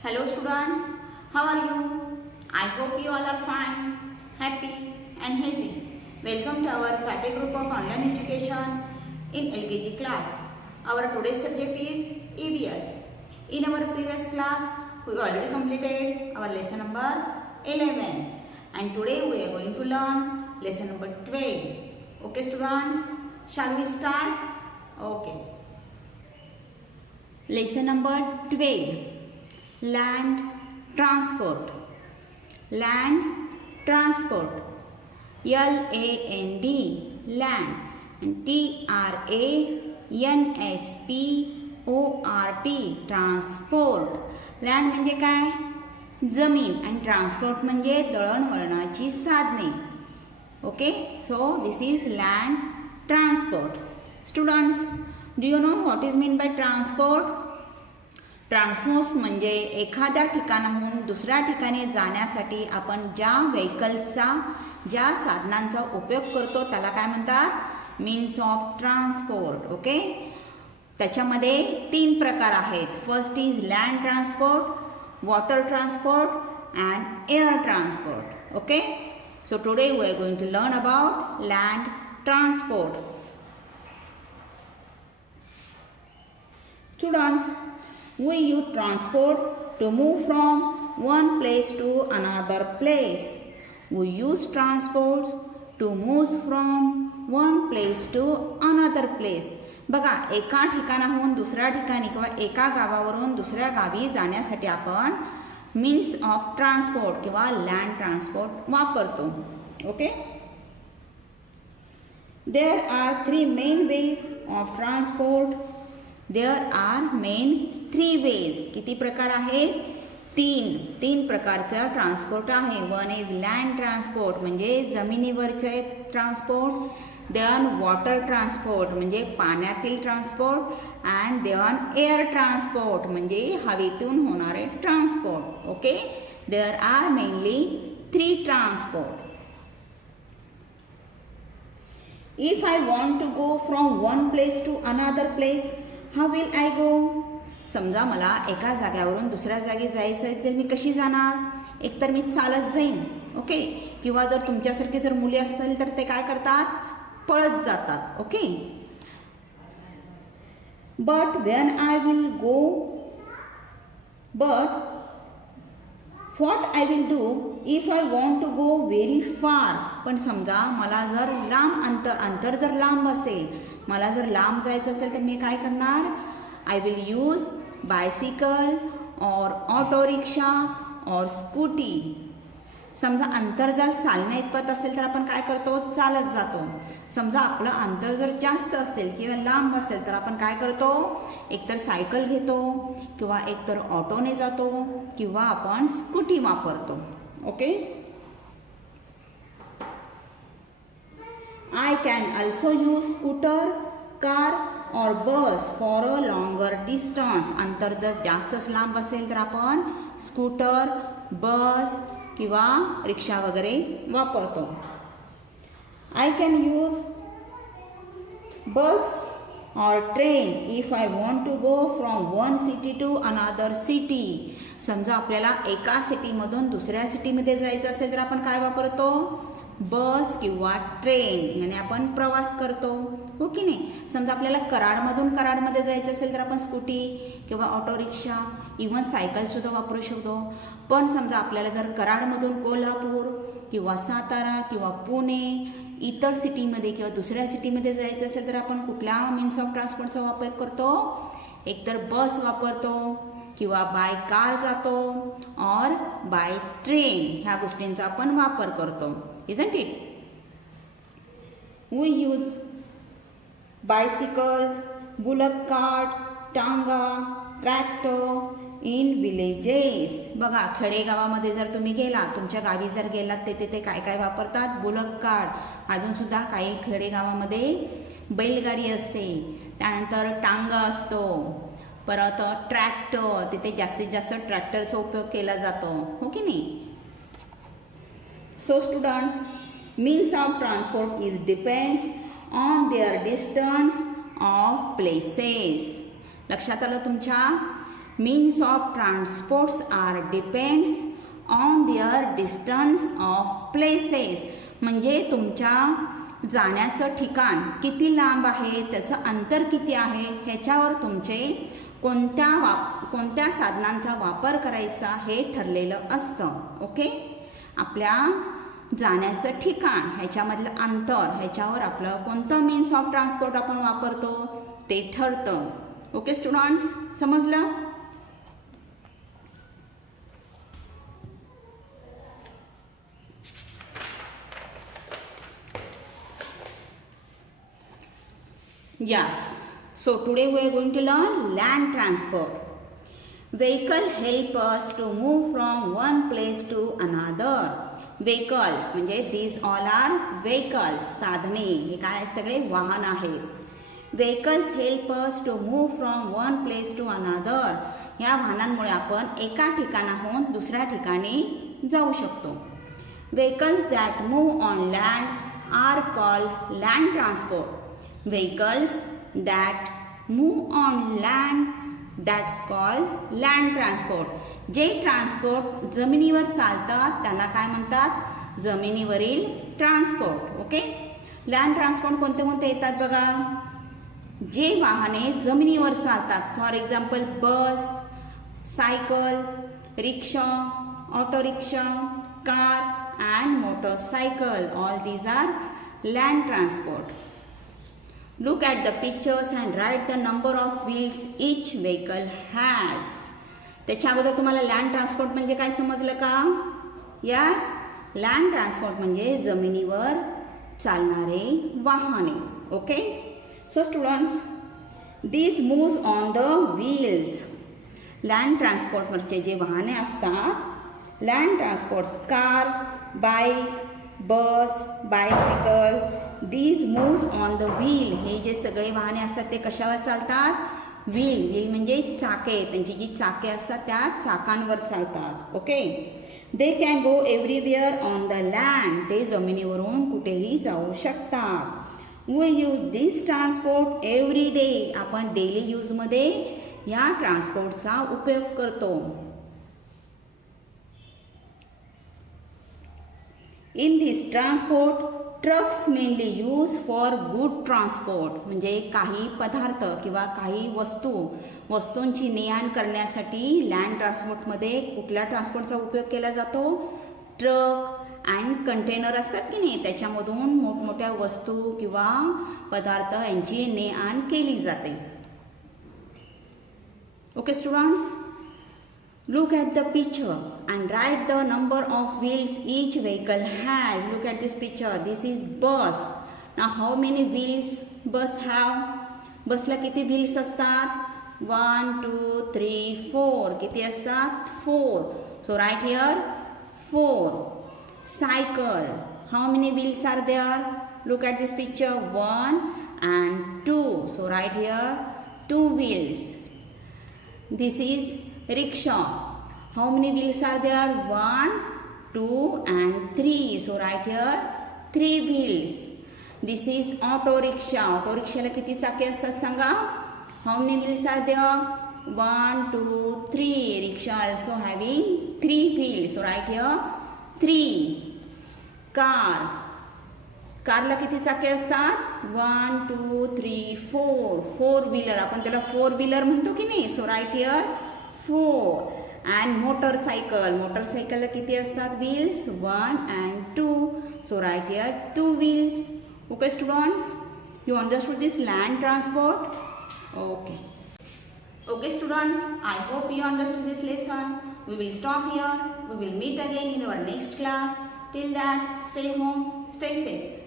Hello students, how are you? I hope you all are fine, happy and healthy. Welcome to our Sate group of online education in LKG class. Our today's subject is EVS. In our previous class, we already completed our lesson number 11 and today we are going to learn lesson number 12. Okay students, shall we start? Okay. Lesson number 12. Land transport. Land transport. LAND, land, and TRANSPORT, transport. land म्हणजे काय? जमीन आणि transport म्हणजे दळणवळणाची साधने. Okay, so this is land transport. Students, do you know what is mean by transport? Transport म्हणजे एखाद्या ठिकाणाहून दुसऱ्या ठिकाणी जाण्यासाठी आपण ज्या व्हेकल्सचा, ज्या साधनांचा उपयोग करतो त्याला काय म्हणतात? Means of transport. ओके, त्याच्यामध्ये 3 प्रकार आहेत. First is land transport, water transport and air transport. Okay, so today we are going to learn about land transport. Students, we use transport to move from one place to another place. We use transport to move from one place to another place. बघा, एका ठिकाणाहून दुसऱ्या ठिकाणी किंवा एका गावावरून दुसऱ्या गावी जाण्यासाठी आपण मीन्स ऑफ ट्रान्सपोर्ट किंवा लँड ट्रान्सपोर्ट वापरतो. Okay, there are 3 main ways of transport. There are main 3 ways. किती प्रकार आहेत? 3 प्रकारचा ट्रान्सपोर्ट आहे. वन इज लँड ट्रान्सपोर्ट म्हणजे जमिनीवरचे ट्रान्सपोर्ट, देन वॉटर ट्रान्सपोर्ट म्हणजे पाण्यातील transport, and then air transport म्हणजे हवेतून होणारे transport. Okay, there are mainly 3 transport. If I want to go from one place to another place, how will I go? समजा मला एका जाग्यावरून दुसऱ्या जागी जायचं असेल, मी कशी जाणार? एकतर मी चालत जाईन. ओके, किंवा जर तुमच्यासारखे जर मुली असेल तर ते काय करतात? पळत जातात. Okay, but when I will go, but what I will do if I want to go very far. पण समजा मला जर लांब अंतर जर लांब असेल, मला जर लांब जायचं असेल तर मी काय करणार? आय विल यूज बायसिकल और ऑटो रिक्षा और स्कूटी. समजा अंतर जर चालण्या इतपत असेल तर आपण काय करतो? चालत जातो. समजा आपलं अंतर जर जास्त असेल किंवा लांब असेल तर आपण काय करतो? एकतर सायकल घेतो किंवा एकतर ऑटोने जातो किंवा आपण स्कूटी वापरतो. Okay, I can also use scooter, car or bus for a longer distance. अंतर जर जास्तच लांब असेल तर आपण स्कूटर, बस किंवा रिक्षा वगैरे वापरतो. I can use bus or train if I want to go from one city to another city. समजा आपल्याला एका सिटीमधून दुसऱ्या सिटीमध्ये जायचं असेल तर आपण काय वापरतो? बस किंवा ट्रेन याने आपण प्रवास करतो. हो की नाही? समजा आपल्याला कराडमधून कराडमध्ये जायचं असेल तर आपण स्कूटी किंवा ऑटो रिक्षा, इवन सायकलसुद्धा वापरू शकतो. पण समजा आपल्याला जर कराडमधून कोल्हापूर किंवा सातारा किंवा पुणे इतर सिटीमध्ये किंवा दुसऱ्या सिटीमध्ये जायचं असेल तर आपण कुठल्या मीन्स ऑफ ट्रान्सपोर्टचा वापर करतो? एकतर बस वापरतो किंवा बाय कार जातो और बाय ट्रेन, ह्या गोष्टींचा आपण वापर करतो. Isn't it? We use bicycle, bullock cart, टांगा, ट्रॅक्टर in villages. बघा, खेडेगावामध्ये जर तुम्ही गेला, तुमच्या गावी जर गेलात ते तिथे काय काय वापरतात? Bullock cart. अजूनसुद्धा काही खेडेगावामध्ये बैलगाडी असते, त्यानंतर टांगा असतो, परत ट्रॅक्टर, तिथे जास्तीत जास्त ट्रॅक्टरचा उपयोग केला जातो. हो की नाही? So students, means of transport is depends on their distance of places. लक्षात आलं तुमच्या? means of transports are depends on their distance of places. म्हणजे तुमच्या जाण्याचं ठिकाण किती लांब आहे, त्याचं अंतर किती आहे, ह्याच्यावर तुमचे कोणत्या साधनांचा वापर करायचा हे ठरलेलं असतं. ओके, आपल्या जाण्याचं ठिकाण ह्याच्यामधलं अंतर ह्याच्यावर आपलं कोणतं मीन्स ऑफ ट्रान्सपोर्ट आपण वापरतो ते ठरतं. ओके स्टुडंट्स, समजलं? Yes, so today we are going to learn land transport. Vehicle help us to move from one place to another. Vehicles म्हणजे these all are vehicles, साधने, हे काय सगळे वाहन आहेत. Vehicles help us to move from one place to another. या वाहनांमुळे आपण एका ठिकाणाहून दुसऱ्या ठिकाणी जाऊ शकतो. Vehicles that move on land are called land transport. Vehicles that move on land, that's called land transport. जे ट्रान्सपोर्ट जमिनीवर चालतात त्याला काय म्हणतात, जमिनीवरील ट्रान्सपोर्ट. ओके, लँड ट्रान्सपोर्ट कोणते कोणते येतात बघा. जे वाहने जमिनीवर चालतात, for example bus, cycle, rickshaw, auto rickshaw, car and motorcycle, all these are land transport. Look at the pictures and write the number of wheels each vehicle has. त्याच्या अगोदर तुम्हाला लँड ट्रान्सपोर्ट म्हणजे काय समजलं का? यस, लँड ट्रान्सपोर्ट म्हणजे जमिनीवर चालणारे वाहने. Okay, so students, these moves on the wheels. Land ट्रान्सपोर्टवरचे जे वाहने असतात, land transport, car, bike, bus, bicycle, these moves on the wheel. हे जे सगळे वाहने असतात ते कशावर चालतात? व्हील. व्हील म्हणजे चाके, त्यांची जी चाके असतात त्या चाकांवर चालतात. Okay, they can go everywhere on the land. ते जमिनीवरून कुठेही जाऊ शकतात. We use this transport every day. आपण डेली यूजमध्ये या ट्रान्सपोर्टचा उपयोग करतो. In this transport trucks mainly use for good transport. म्हणजे काही पदार्थ किंवा काही वस्तूंची ने आण करण्यासाठी लँड ट्रान्सपोर्टमध्ये कुठल्या ट्रान्सपोर्टचा उपयोग केला जातो? ट्रक अँड कंटेनर असतात की नाही, त्याच्यामधून मोठमोठ्या वस्तू किंवा पदार्थ यांची ने आण केली जाते. Okay students, look at the picture and write the number of wheels each vehicle has. Look at this picture. This is bus. Now how many wheels bus have? बसला किती व्हील्स असतात? 1 2 3 4. किती असतात? 4. So write here 4. Cycle. How many wheels are there? Look at this picture. 1 and 2. So write here 2 wheels. This is rickshaw. How many wheels are there? 1, 2 and 3. So write here 3 wheels. This is auto rickshaw. Auto rickshaw किती चाके असतात सांगा? How many wheels are there? 1, 2, 3. Rickshaw also having 3 wheels. So write here 3. Car. कारला किती चाके असतात? 1, 2, 3, 4. 4 wheeler. आपण त्याला 4 wheeler म्हणतो की नाही? So right here 4. And motorcycle. मोटरसायकलला किती असतात wheels? 1 and 2. So right here 2 wheels. Okay students, you understood this land transport? Okay. Okay students, I hope you understood this lesson. We will stop here. We will meet again in our next class. Till that, stay home, stay safe.